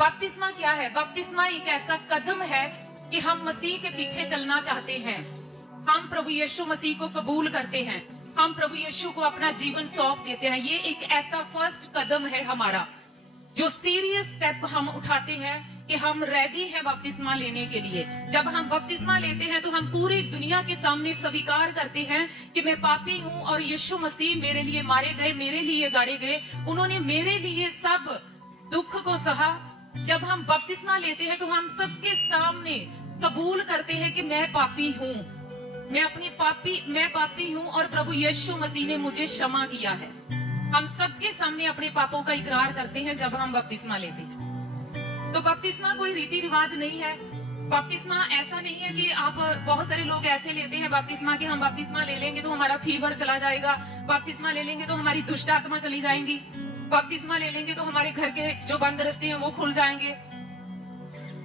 बपतिस्मा क्या है? बपतिस्मा एक ऐसा कदम है कि हम मसीह के पीछे चलना चाहते हैं। हम प्रभु यीशु मसीह को कबूल करते हैं, हम प्रभु यीशु को अपना जीवन सौंप देते हैं। ये एक ऐसा फर्स्ट कदम है हमारा, जो सीरियस स्टेप हम उठाते हैं कि हम रेडी हैं बपतिस्मा लेने के लिए। जब हम बपतिस्मा लेते हैं तो हम पूरी दुनिया के सामने स्वीकार करते हैं कि मैं पापी हूँ और यीशु मसीह मेरे लिए मारे गए, मेरे लिए गाड़े गए, उन्होंने मेरे लिए सब दुख को सहा। जब हम बपतिस्मा लेते हैं तो हम सबके सामने कबूल करते हैं कि मैं पापी हूँ, मैं पापी हूँ और प्रभु यीशु मसीह ने मुझे क्षमा किया है। हम सबके सामने अपने पापों का इकरार करते हैं जब हम बपतिस्मा लेते हैं। तो बपतिस्मा कोई रीति रिवाज नहीं है। बपतिस्मा ऐसा नहीं है कि आप, बहुत सारे लोग ऐसे लेते हैं बपतिस्मा कि हम बपतिस्मा ले लेंगे तो हमारा फीवर चला जाएगा, बपतिस्मा ले लेंगे तो हमारी दुष्ट आत्मा चली जाएंगी, बपतिस्मा ले लेंगे तो हमारे घर के जो बंद रास्ते हैं वो खुल जाएंगे,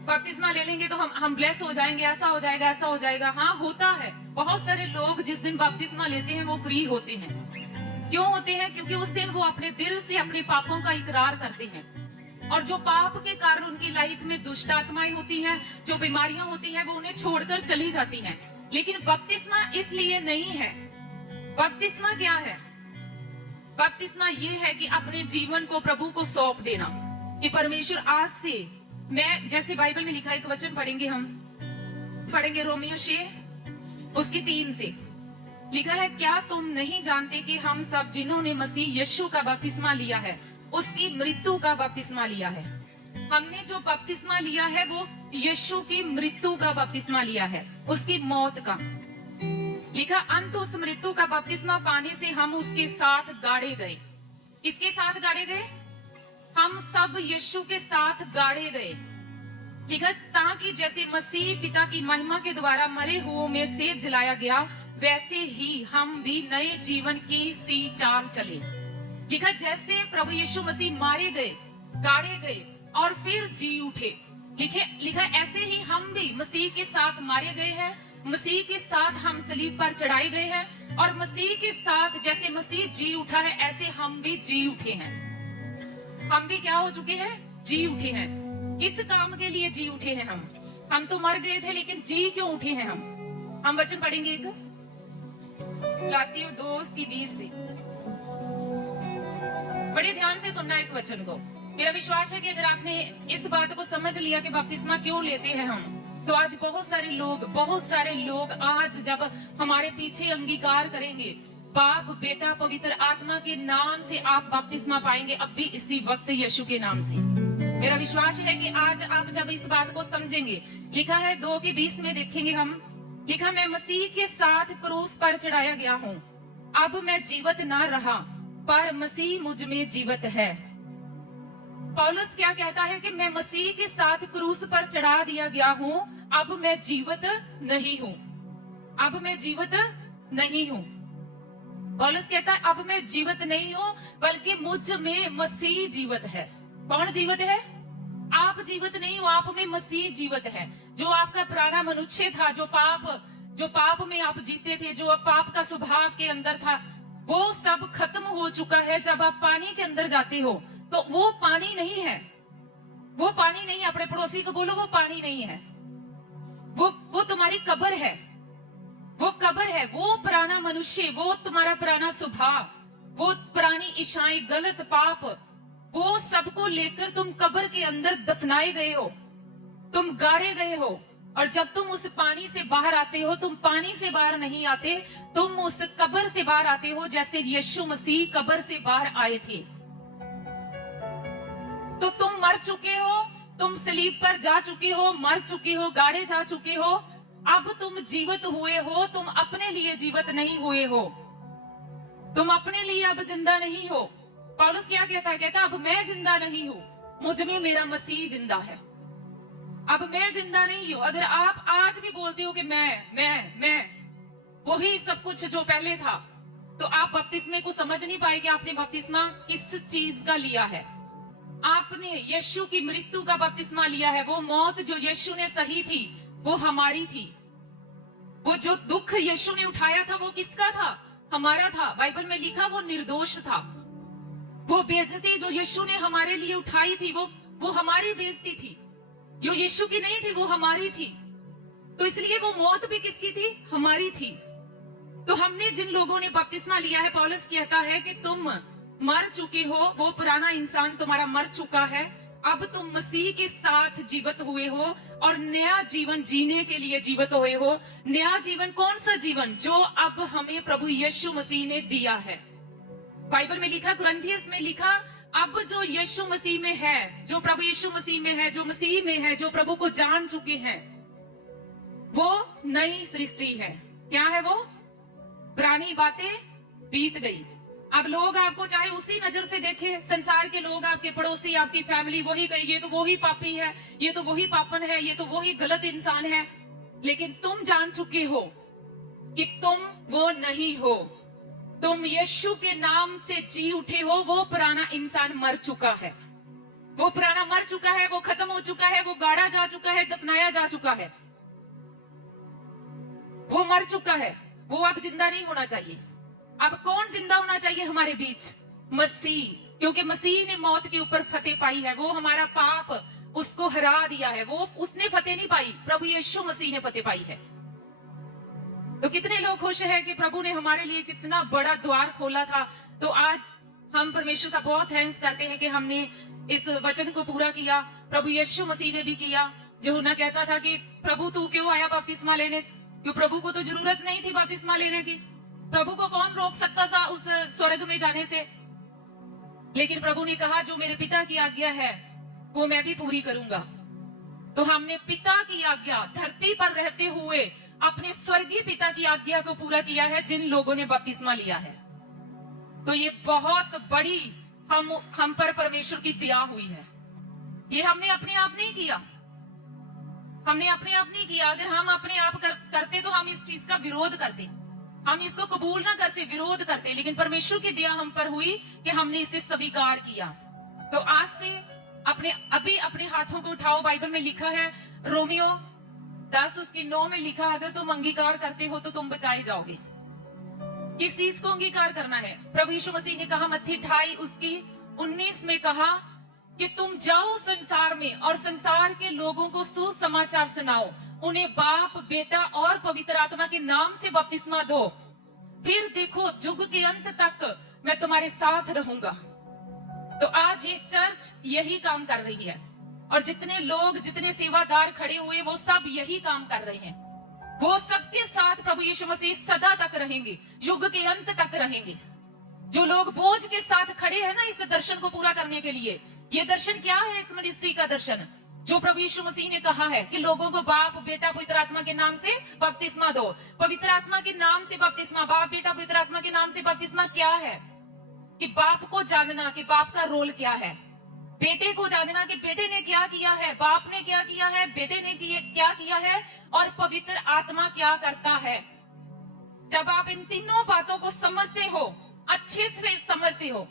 बपतिस्मा ले लेंगे तो हम ब्लेस हो जाएंगे, ऐसा हो जाएगा, ऐसा हो जाएगा। हाँ, होता है। बहुत सारे लोग जिस दिन बपतिस्मा लेते हैं वो फ्री होते हैं। क्यों होते हैं? क्योंकि उस दिन वो अपने दिल से अपने पापों का इकरार करते हैं, और जो पाप के कारण उनकी लाइफ में दुष्ट आत्माएं होती हैं, जो बीमारियां होती हैं, वो उन्हें छोड़कर चली जाती हैं। लेकिन बपतिस्मा इसलिए नहीं है। बपतिस्मा क्या है? बपतिस्मा ये है कि अपने जीवन को प्रभु को सौंप देना, कि परमेश्वर आज से मैं, जैसे बाइबल में लिखा एक वचन पढ़ेंगे, हम पढ़ेंगे रोमियो 6 उसकी 3 से लिखा है, क्या तुम नहीं जानते कि हम सब जिन्होंने मसीह यीशु का बपतिस्मा लिया है उसकी मृत्यु का बपतिस्मा लिया है। हमने जो बपतिस्मा लिया है वो यीशु की मृत्यु का बपतिस्मा लिया है, उसकी मौत का। लिखा, अंत उस मृत्यु का बपतिस्मा पाने से हम उसके साथ गाड़े गए। किसके साथ गाड़े गए? हम सब यीशु के साथ गाड़े गए। लिखा, ताकि जैसे मसीह पिता की महिमा के द्वारा मरे हुओं में से जलाया गया, वैसे ही हम भी नए जीवन की सी चाल चले। लिखा, जैसे प्रभु यीशु मसीह मारे गए, गाड़े गए और फिर जी उठे, लिखा ऐसे ही हम भी मसीह के साथ मारे गए हैं, मसीह के साथ हम सलीब पर चढ़ाए गए हैं, और मसीह के साथ जैसे मसीह जी उठा है ऐसे हम भी जी उठे हैं। हम भी क्या हो चुके हैं? जी उठे हैं। किस काम के लिए जी उठे हैं? हम तो मर गए थे, लेकिन जी क्यों उठे हैं हम वचन पढ़ेंगे एक गलातियों 2:20 से। बड़े ध्यान से सुनना इस वचन को। मेरा विश्वास है कि अगर आपने इस बात को समझ लिया कि बपतिस्मा क्यों लेते हैं हम, तो आज बहुत सारे लोग आज जब हमारे पीछे अंगीकार करेंगे, बाप, बेटा, पवित्र आत्मा के नाम से आप बपतिस्मा पाएंगे, अब भी इसी वक्त यीशु के नाम से। मेरा विश्वास है कि आज आप जब इस बात को समझेंगे, लिखा है 2:20 में देखेंगे हम, लिखा, मैं मसीह के साथ क्रूस पर चढ़ाया गया हूँ, अब मैं जीवित ना रहा पर मसीह मुझ में जीवित है। पौलुस क्या कहता है कि मैं मसीह के साथ क्रूस पर चढ़ा दिया गया हूँ, अब मैं जीवित नहीं हूँ, अब मैं जीवित नहीं हूँ। पौलुस कहता है अब मैं जीवित नहीं हूँ, बल्कि मुझ में मसीह जीवित है। कौन जीवित है? आप जीवित नहीं हो, आप में मसीह जीवित है। जो आपका पुराना मनुष्य था, जो पाप में आप जीते थे, जो पाप का स्वभाव के अंदर था, वो सब खत्म हो चुका है। जब आप पानी के अंदर जाते हो तो वो पानी नहीं है, वो पानी नहीं है। अपने पड़ोसी को बोलो वो पानी नहीं है, वो तुम्हारी कब्र है, वो कब्र है। वो पुराना मनुष्य, वो तुम्हारा पुराना स्वभाव, वो पुरानी इच्छाएं, गलत पाप, वो सबको लेकर तुम कब्र के अंदर दफनाए गए हो, तुम गाड़े गए हो। और जब तुम उस पानी से बाहर आते हो, तुम पानी से बाहर नहीं आते, तुम उस कब्र से बाहर आते हो, जैसे यीशु मसीह कब्र से बाहर आए थे। तो तुम मर चुके हो, तुम सलीब पर जा चुके हो, मर चुके हो, गाड़े जा चुके हो। अब तुम जीवित हुए हो, तुम अपने लिए जीवित नहीं हुए हो, तुम अपने लिए अब जिंदा नहीं हो। पौलुस क्या कहता है? कहता अब मैं जिंदा नहीं हूँ, मुझ में मेरा मसीह जिंदा है। अब मैं जिंदा नहीं हूँ। अगर आप आज भी बोलते हो कि मैं वही सब कुछ जो पहले था, तो आप बपतिस्मे को समझ नहीं पाएंगे। आपने बपतिस्मा किस चीज का लिया है? आपने यीशु की मृत्यु का बपतिस्मा लिया है। वो मौत जो यीशु ने सही थी वो हमारी थी। वो जो दुख यीशु ने उठाया था वो किसका था? हमारा था। बाइबल में लिखा वो निर्दोष था। वो बेइज्जती जो यीशु ने हमारे लिए उठाई थी वो हमारी बेइज्जती थी, जो यीशु की नहीं थी वो हमारी थी। तो इसलिए वो मौत भी किसकी थी? हमारी थी। तो हमने जिन लोगों ने बपतिस्मा लिया है, पौलुस कहता है कि तुम मर चुके हो, वो पुराना इंसान तुम्हारा मर चुका है, अब तुम मसीह के साथ जीवित हुए हो और नया जीवन जीने के लिए जीवित हुए हो। नया जीवन कौन सा जीवन? जो अब हमें प्रभु यीशु मसीह ने दिया है। बाइबल में लिखा, कुरिन्थियस में लिखा, अब जो यीशु मसीह में है, जो प्रभु यीशु मसीह में है, जो मसीह में है, जो प्रभु को जान चुके हैं, वो नई सृष्टि है। क्या है वो? पुरानी बातें बीत गई। अब लोग आपको चाहे उसी नजर से देखे, संसार के लोग, आपके पड़ोसी, आपकी फैमिली, वही कहे ये तो वही पापी है, ये तो वही पापन है, ये तो वही गलत इंसान है। लेकिन तुम जान चुके हो कि तुम वो नहीं हो। तुम यीशु के नाम से जी उठे हो। वो पुराना इंसान मर चुका है, वो पुराना मर चुका है, वो खत्म हो चुका है, वो गाड़ा जा चुका है, दफनाया जा चुका है, वो मर चुका है। वो अब जिंदा नहीं होना चाहिए। अब कौन जिंदा होना चाहिए हमारे बीच? मसीह, क्योंकि मसीह ने मौत के ऊपर फतेह पाई है। वो हमारा पाप उसको हरा दिया है। वो उसने फतेह नहीं पाई, प्रभु यीशु मसीह ने फतेह पाई है। तो कितने लोग खुश हैं कि प्रभु ने हमारे लिए कितना बड़ा द्वार खोला था। तो आज हम परमेश्वर का बहुत थैंक्स करते हैं कि हमने इस वचन को पूरा किया। प्रभु यीशु मसीह ने भी किया। यूहन्ना कहता था कि प्रभु तू क्यों आया बपतिस्मा लेने? क्यों प्रभु को तो जरूरत नहीं थी बपतिस्मा लेने की। प्रभु को कौन रोक सकता था उस स्वर्ग में जाने से? लेकिन प्रभु ने कहा जो मेरे पिता की आज्ञा है वो मैं भी पूरी करूंगा। तो हमने पिता की आज्ञा धरती पर रहते हुए अपने स्वर्गीय पिता की आज्ञा को पूरा किया है, जिन लोगों ने बपतिस्मा लिया है। तो ये बहुत बड़ी हम पर परमेश्वर की दया हुई है। ये हमने अपने आप नहीं किया, हमने अपने आप नहीं किया। अगर हम अपने आप करते तो हम इस चीज का विरोध करते, हम इसको कबूल ना करते, विरोध करते। लेकिन परमेश्वर की दया हम पर हुई कि हमने इसे स्वीकार किया। तो आज से अभी अपने हाथों को उठाओ। बाइबल में लिखा है, रोमियो 10:9 में लिखा, अगर तुम अंगीकार करते हो तो तुम बचाए जाओगे। किस चीज को अंगीकार करना है? प्रभु यीशु मसीह ने कहा मत्ती 2:19 में कहा कि तुम जाओ संसार में और संसार के लोगों को सुसमाचार सुनाओ, उन्हें बाप, बेटा और पवित्र आत्मा के नाम से बपतिस्मा दो, फिर देखो युग के अंत तक मैं तुम्हारे साथ रहूंगा। तो आज ये चर्च यही काम कर रही है और जितने लोग, जितने सेवादार खड़े हुए वो सब यही काम कर रहे हैं। वो सबके साथ प्रभु यीशु मसीह सदा तक रहेंगे, युग के अंत तक रहेंगे। जो लोग बोझ के साथ खड़े हैं ना इस दर्शन को पूरा करने के लिए, ये दर्शन क्या है? इस मिनिस्ट्री का दर्शन जो प्रभु यीशु मसीह ने कहा है कि लोगों को बाप, बेटा, पवित्र आत्मा के नाम से बपतिस्मा दो। पवित्र आत्मा के नाम से बपतिस्मा, बाप, बेटा, पवित्र आत्मा के नाम से बपतिस्मा क्या है? कि बाप को जानना कि बाप का रोल क्या है, बेटे को जानना कि बेटे ने क्या किया है, बाप ने क्या किया है, बेटे ने क्या किया है, और पवित्र आत्मा क्या करता है। जब आप इन तीनों बातों को समझते हो, अच्छे से समझते हो,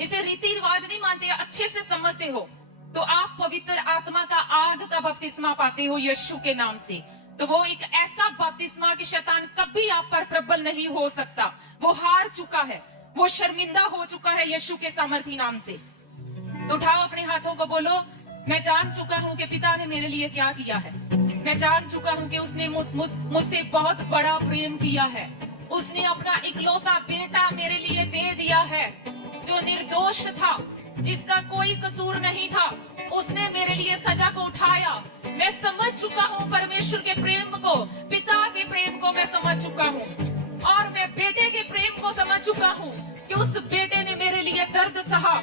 इसे रीति रिवाज नहीं मानते, अच्छे से समझते हो, तो आप पवित्र आत्मा का आग का बपतिस्मा पाते हो यीशु के नाम से। तो वो एक ऐसा बपतिस्मा कि शैतान कभी आप पर प्रबल नहीं हो सकता। वो हार चुका है, वो शर्मिंदा हो चुका है यीशु के सामर्थी नाम से। तो उठाओ अपने हाथों को, बोलो मैं जान चुका हूँ कि पिता ने मेरे लिए क्या किया है। मैं जान चुका हूँ कि उसने मुझसे बहुत बड़ा प्रेम किया है। उसने अपना इकलौता बेटा मेरे लिए दे दिया है, जो निर्दोष था, जिसका कोई कसूर नहीं था। उसने मेरे लिए सजा को उठाया। मैं समझ चुका हूँ परमेश्वर के प्रेम को, पिता के प्रेम को मैं समझ चुका हूँ, और मैं बेटे के प्रेम को समझ चुका हूँ कि उस बेटे ने मेरे लिए दर्द सहा,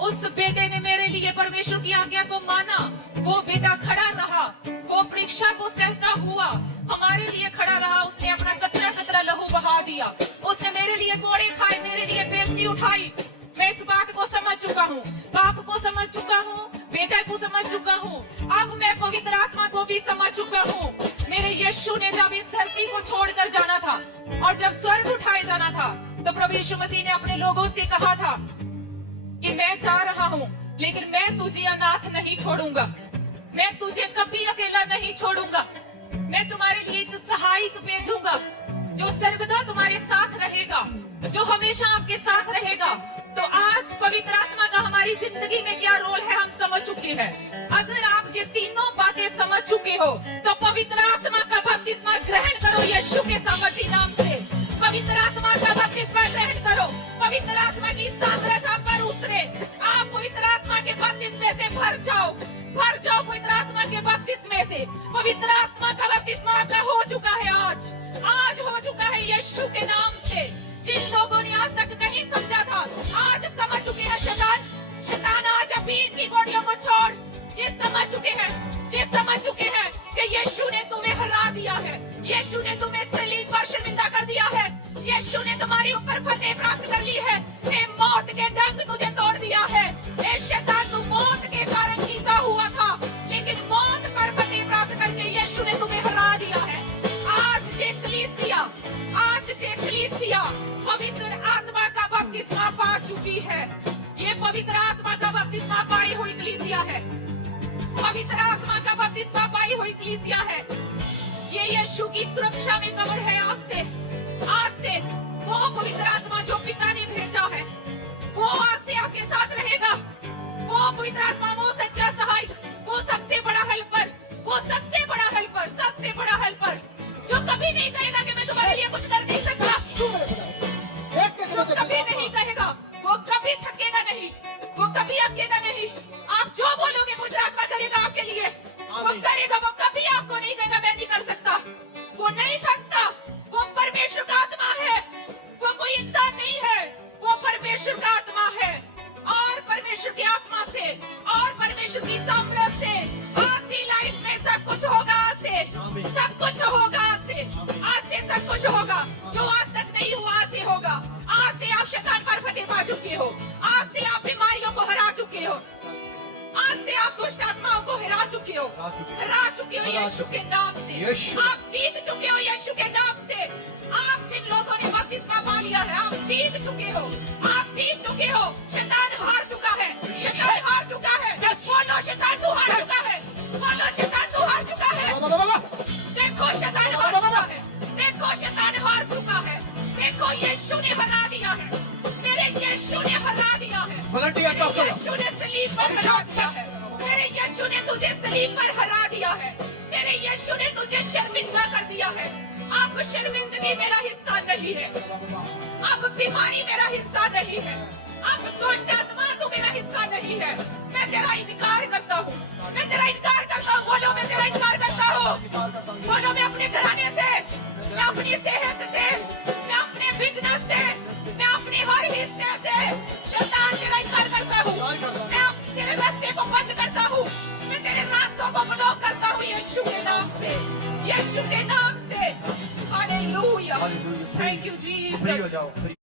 उस बेटे ने मेरे लिए परमेश्वर की आज्ञा को माना। वो बेटा खड़ा रहा, वो परीक्षा को सहता हुआ हमारे लिए खड़ा रहा। उसने अपना कतरा कतरा लहू बहा दिया। उसने मेरे लिए कोड़े खाए, मेरे लिए बेइज्जती उठाई। मैं इस बात को समझ चुका हूँ, बाप को समझ चुका हूँ, बेटा को समझ चुका हूँ, अब मैं पवित्र आत्मा को भी समझ चुका हूँ। मेरे यीशु ने जब इस धरती को छोड़कर जाना था और जब स्वर्ग उठाए जाना था, तो प्रभु यीशु मसीह ने अपने लोगों से कहा था कि मैं जा रहा हूँ, लेकिन मैं तुझे अनाथ नहीं छोड़ूंगा, मैं तुझे कभी अकेला नहीं छोड़ूंगा। मैं तुम्हारे लिए एक सहायक भेजूंगा जो सर्वदा तुम्हारे साथ रहेगा, जो हमेशा आपके साथ रहेगा। तो आज पवित्र आत्मा का हमारी जिंदगी में क्या रोल है हम समझ चुके हैं। अगर आप ये तीनों बातें समझ चुके हो तो पवित्र आत्मा का बपतिस्मा ग्रहण करो यीशु के सामर्थी नाम से। पवित्र आत्मा का बपतिस्मा ग्रहण करो, पवित्र आत्मा की सामर्थ्य पर उतरे। आप पवित्र आत्मा के बपतिस्मे से भर जाओ पवित्र आत्मा के बपतिस्मे से। पवित्र आत्मा का बपतिस्मा आपका हो चुका है, आज हो चुका है यीशु के नाम से। जिन लोगों ने आज तक नहीं समझा था आज समझ चुके हैं। शैतान आज अभी इनकी बॉडियों को छोड़, ये समझ चुके हैं कि यीशु ने तुम्हें हरा दिया है, यीशु ने तुम्हें सलीब पर शर्मिंदा कर दिया है, यीशु ने तुम्हारे ऊपर फतेह प्राप्त कर ली है। हे मौत के डंक तुझे तोड़ दिया है। हे शैतान तू मौत के कारण जीता हुआ था, लेकिन मौत पर फतेह प्राप्त करके यीशु ने तुम्हें हरा दिया है। आज जे कलीसिया पवित्र आत्मा का बपतिस्मा पा चुकी है। ये पवित्र आत्मा का बपतिस्मा पाई हुई कलीसिया है, पवित्र आत्मा का बपतिस्मा पाई हुई कलीसिया है। ये यीशु की सुरक्षा में कवर है। आज से वो पवित्र आत्मा जो पिता ने भेजा है वो आज से आपके साथ रहेगा। वो पवित्र आत्मा, वो सच्चा सहाय, वो सबसे बड़ा हेल्पर, जो कभी नहीं कहेगा कि मैं तुम्हारे लिए कुछ कर नहीं सकता, जो कभी नहीं कहेगा, वो कभी थकेगा नहीं, वो कभी अकेगा नहीं। आप जो बोलोगे पवित्र आत्मा करेगा आपके लिए, वो करेगा। वो कभी आपको नहीं कहेगा मैं नहीं कर सकता, वो नहीं थकता। वो परमेश्वर का आत्मा है, वो कोई इंसान नहीं है, वो परमेश्वर का आत्मा है। और परमेश्वर की आत्मा से और परमेश्वर की सामर्थ से आपकी लाइफ में सब कुछ होगा। आज से सब कुछ होगा जो आज तक नहीं हुआ, आज से होगा। आज से आप शैतान पर फतेह पा चुके हो, आज से आप बीमारियों को हरा चुके हो, आज से आप दुष्ट आत्माओं को हरा चुके हो यीशु के नाम से। आप जीत चुके हो यीशु के नाम से। आप जिन लोगों ने बपतिस्मा पा लिया है आप जीत चुके हो, शैतान हार चुका है, बोलो शैतान तू हार चुका है, देखो शैतान हार चुका है, देखो यीशु ने हरा दिया है, मेरे यीशु ने हरा दिया है, यीशु ने सलीब पर हरा दिया है, मेरे यीशु ने तुझे सलीब पर हरा दिया है, मेरे यीशु ने तुझे शर्मिंदा कर दिया है। अब शर्मिंदगी मेरा हिस्सा नहीं है, अब बीमारी मेरा हिस्सा नहीं है, अब दुष्ट आत्मा तो मेरा हिस्सा नहीं है। मैं तेरा इनकार करता हूँ, बोलो मैं तेरा इनकार करता हूँ, बोलो मैं अपने घराने से, मैं अपनी सेहत से, मैं अपने बिजनेस से, मैं अपने हर हिस्से से शैतान तेरा इनकार करता हूँ। मैं तेरे रास्ते को बंद करता हूँ, मैं तेरे रास्तों को ब्लॉक करता हूँ यीशु के नाम से। Hallelujah, thank you Jesus.